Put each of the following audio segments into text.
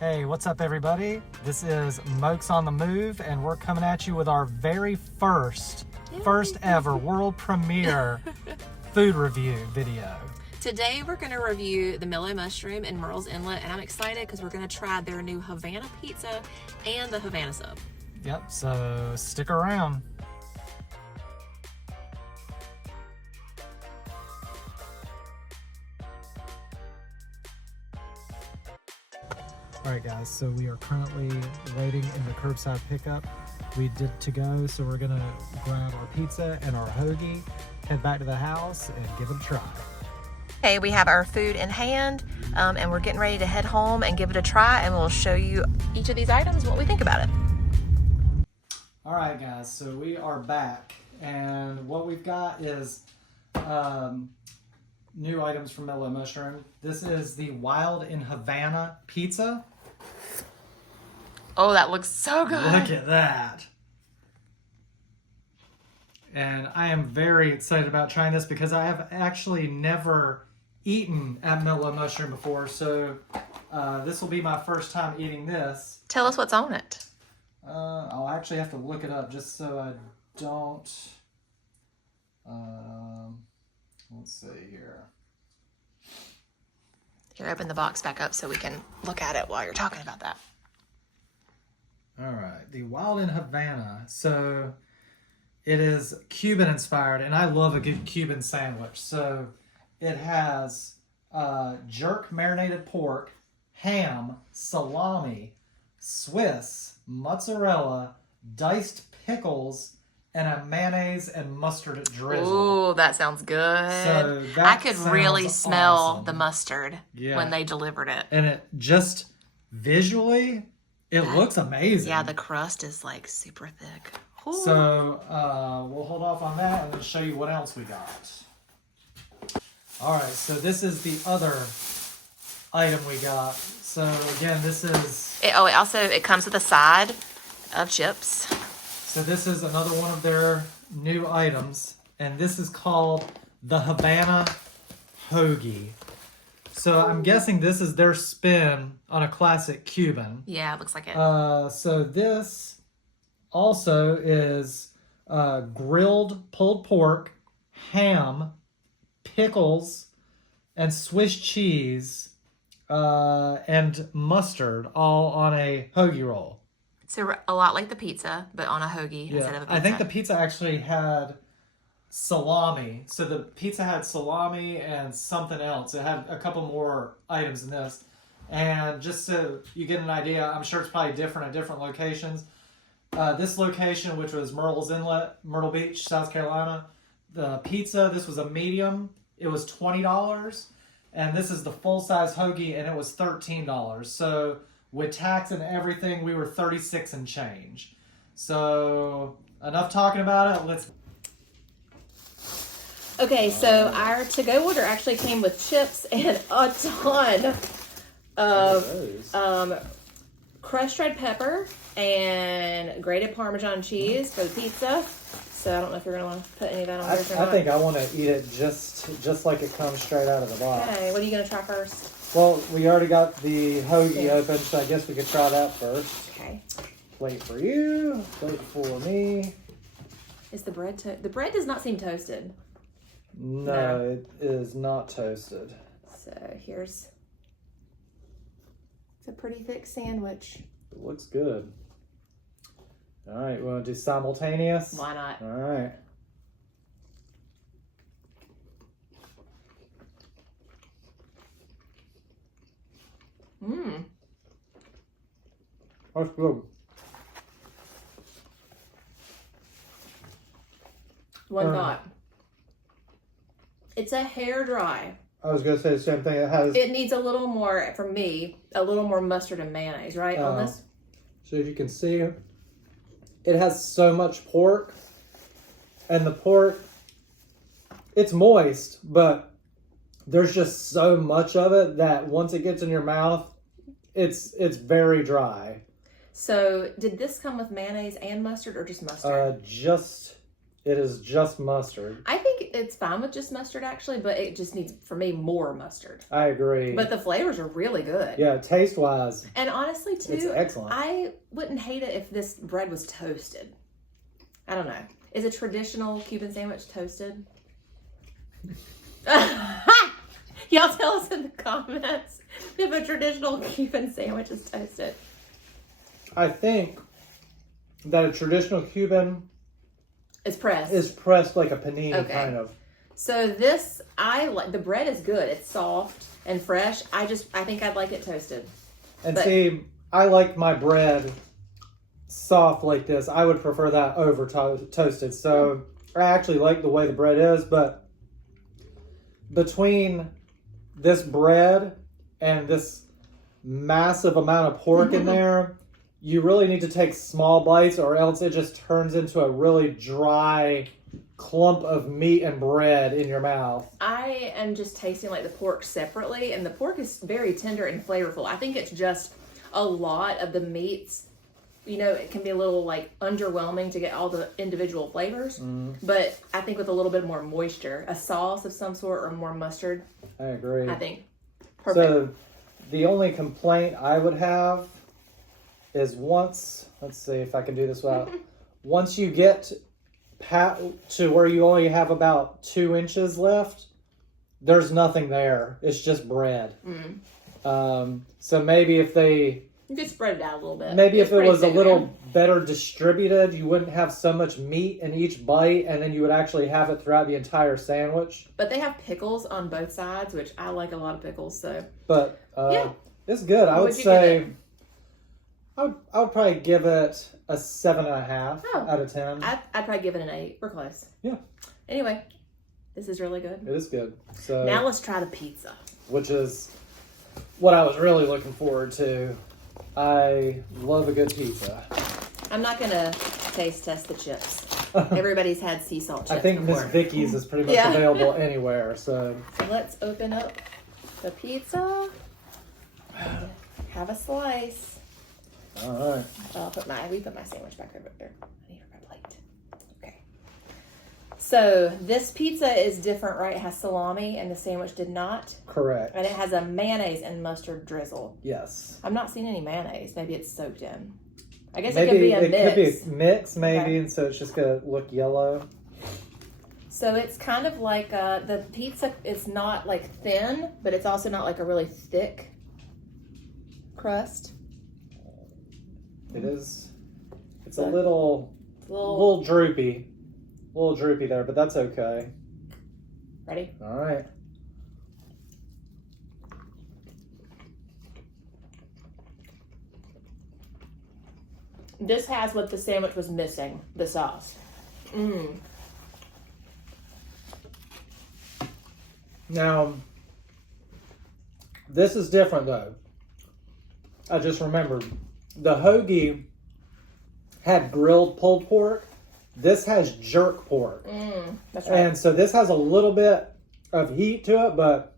Hey, what's up everybody? This is Mokes on the Move, and we're coming at you with our very first ever world premiere food review video. Today we're going to review the Mellow mushroom in Murrells Inlet, and I'm excited because we're going to try their new Havana pizza and the Havana sub. Yep, so stick around. Alright guys, so we are currently waiting in the curbside pickup. We did to go, so we're gonna grab our pizza and our hoagie, head back to the house and give it a try. Okay, we have our food in hand, and we're getting ready to head home and give it a try, and we'll show you each of these items, what we think about it. Alright guys, so we are back, and what we've got is new items from Mellow Mushroom. This is the Wild in Havana pizza. Oh, that looks so good. Look at that. And I am very excited about trying this because I have actually never eaten at Mellow Mushroom before, so this will be my first time eating this. Tell us what's on it. I'll actually have to look it up just so I don't... let's see here. Here, open the box back up so we can look at it while you're talking about that. All right, the Wild in Havana. So it is Cuban inspired, and I love a good Cuban sandwich. So it has jerk marinated pork, ham, salami, Swiss, mozzarella, diced pickles, and a mayonnaise and mustard drizzle. Ooh, that sounds good. So that I could really smell awesome. the mustard when they delivered it. And it just visually, it looks amazing. Yeah, the crust is like super thick. Ooh. So we'll hold off on that and then show you what else we got. All right, so this is the other item we got. So again, this is... It comes with a side of chips. So this is another one of their new items, and this is called the Havana Hoagie. So I'm guessing this is their spin on a classic Cuban. Yeah, it looks like it. So this also is grilled pulled pork, ham, pickles, and Swiss cheese, and mustard, all on a hoagie roll. So a lot like the pizza, but on a hoagie instead of a pizza. I think the pizza actually had salami. So the pizza had salami and something else. It had a couple more items in this. And just so you get an idea, I'm sure it's probably different at different locations. This location, which was Murrells Inlet, Myrtle Beach, South Carolina, the pizza, this was a medium. It was $20. And this is the full-size hoagie, and it was $13. So with tax and everything, we were 36 and change. So enough talking about it. Let's... Okay, so our to-go order actually came with chips and a ton of crushed red pepper and grated Parmesan cheese for the pizza. So I don't know if you're going to want to put any of that on yours or not. I think I want to eat it just like it comes straight out of the box. Okay, what are you going to try first? Well, we already got the hoagie open, so I guess we could try that first. Okay. Plate for you, plate for me. Is the bread the bread does not seem toasted. No, it is not toasted. So it's a pretty thick sandwich. It looks good. All right, we want to do simultaneous? Why not? All right. Mmm. That's good. One thought. It's a hair dry. I was going to say the same thing. It needs a little more, for me, a little more mustard and mayonnaise, right, on this? So if you can see, it has so much pork. And the pork, it's moist, but there's just so much of it that once it gets in your mouth, it's very dry. So did this come with mayonnaise and mustard, or just mustard? It is just mustard. I think it's fine with just mustard, actually, but it just needs, for me, more mustard. I agree. But the flavors are really good. Yeah, taste-wise. And honestly, too, it's excellent. I wouldn't hate it if this bread was toasted. I don't know. Is a traditional Cuban sandwich toasted? Y'all tell us in the comments if a traditional Cuban sandwich is toasted. I think that a traditional Cuban is pressed. Is pressed like a panini, kind of. So this, I like, the bread is good. It's soft and fresh. I think I'd like it toasted. And see, I like my bread soft like this. I would prefer that over toasted. So I actually like the way the bread is, but between this bread and this massive amount of pork in there, you really need to take small bites or else it just turns into a really dry clump of meat and bread in your mouth. I am just tasting like the pork separately, and the pork is very tender and flavorful. I think it's just a lot of the meats. You know, it can be a little like underwhelming to get all the individual flavors, but I think with a little bit more moisture, a sauce of some sort or more mustard. I agree. I think. Perfect. So the only complaint I would have is let's see if I can do this without, once you get to where you only have about 2 inches left, there's nothing there. It's just bread. So maybe if they... You could spread it out a little bit. Maybe if it was a little better distributed, you wouldn't have so much meat in each bite, and then you would actually have it throughout the entire sandwich. But they have pickles on both sides, which I like a lot of pickles, so... But, it's good. I would say... I would probably give it a 7.5 out of 10. I'd probably give it an 8. We're close. Yeah. Anyway, this is really good. It is good. So now let's try the pizza. Which is what I was really looking forward to. I love a good pizza. I'm not going to taste test the chips. Everybody's had sea salt chips I think before. Miss Vicky's is pretty much available anywhere. So let's open up the pizza. Have a slice. All right. We put my sandwich back over there. I need my plate. Okay. So this pizza is different, right? It has salami, and the sandwich did not. Correct. And it has a mayonnaise and mustard drizzle. Yes. I'm not seeing any mayonnaise. Maybe it's soaked in. I guess maybe it could be a mix. It could be a mix, maybe, and so it's just gonna look yellow. So it's kind of like the pizza is not like thin, but it's also not like a really thick crust. It is. It's a little droopy. A little droopy there, but that's okay. Ready? All right. This has what the sandwich was missing, the sauce. Now, this is different though. I just remembered. The hoagie had grilled pulled pork. This has jerk pork. That's right. And so this has a little bit of heat to it, but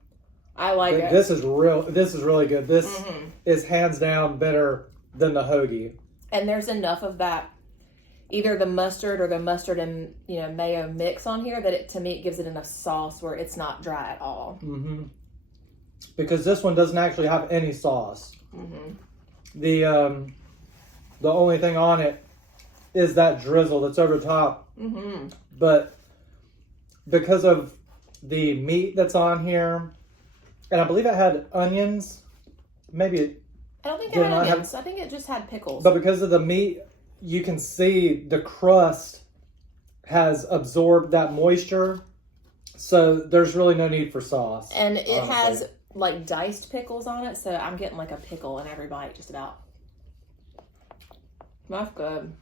I like it. This is really good. This is hands down better than the hoagie. And there's enough of that, either the mustard or the mustard and mayo mix on here that to me it gives it enough sauce where it's not dry at all. Because this one doesn't actually have any sauce. The only thing on it is that drizzle that's over top. But because of the meat that's on here, and I believe it had onions, maybe I don't think it had onions. I think it just had pickles. But because of the meat, you can see the crust has absorbed that moisture, so there's really no need for sauce. And it has like diced pickles on it, so I'm getting like a pickle in every bite, just about. That's good.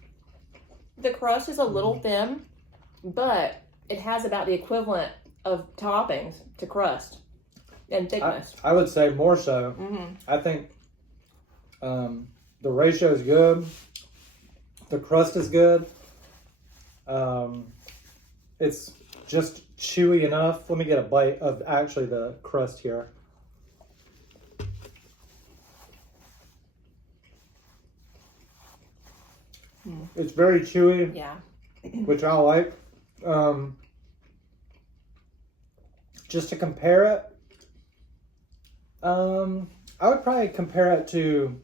The crust is a little thin, but it has about the equivalent of toppings to crust and thickness. I would say more so. I think the ratio is good. The crust is good. It's just chewy enough. Let me get a bite of actually the crust here. It's very chewy. Yeah. Which I like. Just to compare it, I would probably compare it to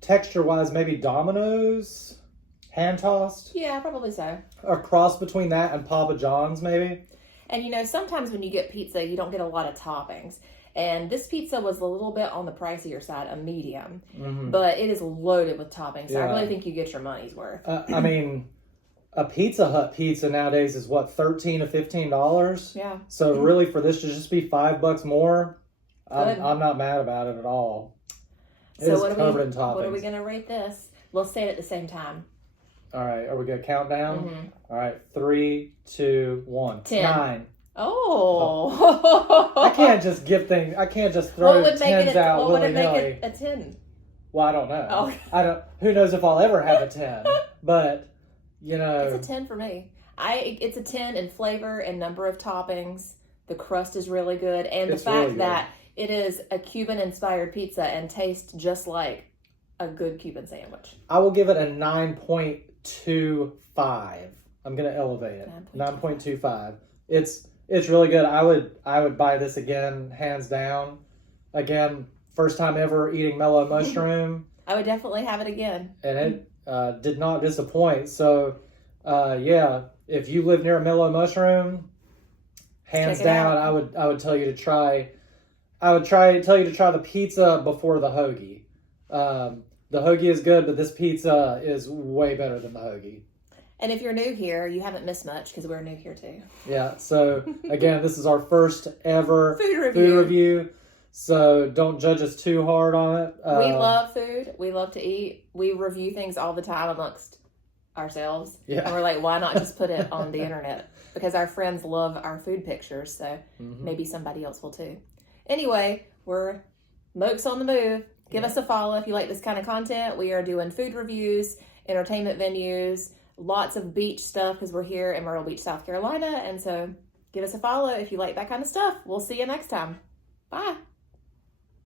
texture-wise, maybe Domino's, hand tossed. Yeah, probably so. A cross between that and Papa John's, maybe. And you know, sometimes when you get pizza, you don't get a lot of toppings. And this pizza was a little bit on the pricier side, a medium. But it is loaded with toppings. So I really think you get your money's worth. I mean, a Pizza Hut pizza nowadays is what, $13 to $15? Yeah. So really, for this to just be $5 more, Good. I'm not mad about it at all. It So is what covered in toppings. what are we going to rate this? We'll say it at the same time. All right, are we going to count down? All right, 3, 2, 1. 10. 9. Oh. I can't just give things. I can't just throw tens out What would willy it make nilly. it a 10? Well, I don't know. Oh. I don't. Who knows if I'll ever have a 10? But you know, It's a 10 for me. It's a 10 in flavor and number of toppings. The crust is really good, and the fact really that it is a Cuban-inspired pizza and tastes just like a good Cuban sandwich. I will give it a 9.25. I'm gonna elevate it. 9.25. It's really good. I would buy this again, hands down. Again, first time ever eating Mellow mushroom. I would definitely have it again. And it did not disappoint. So, yeah, if you live near a Mellow mushroom, hands down, I would tell you to try. Tell you to try the pizza before the hoagie. The hoagie is good, but this pizza is way better than the hoagie. And if you're new here, you haven't missed much because we're new here too. Yeah. So again, this is our first ever Food review. So don't judge us too hard on it. We love food. We love to eat. We review things all the time amongst ourselves. Yeah. And we're like, why not just put it on the internet? Because our friends love our food pictures. So maybe somebody else will too. Anyway, we're Mokes on the Move. Give us a follow if you like this kind of content. We are doing food reviews, entertainment venues, lots of beach stuff because we're here in Myrtle Beach, South Carolina. And so give us a follow if you like that kind of stuff. We'll see you next time. Bye.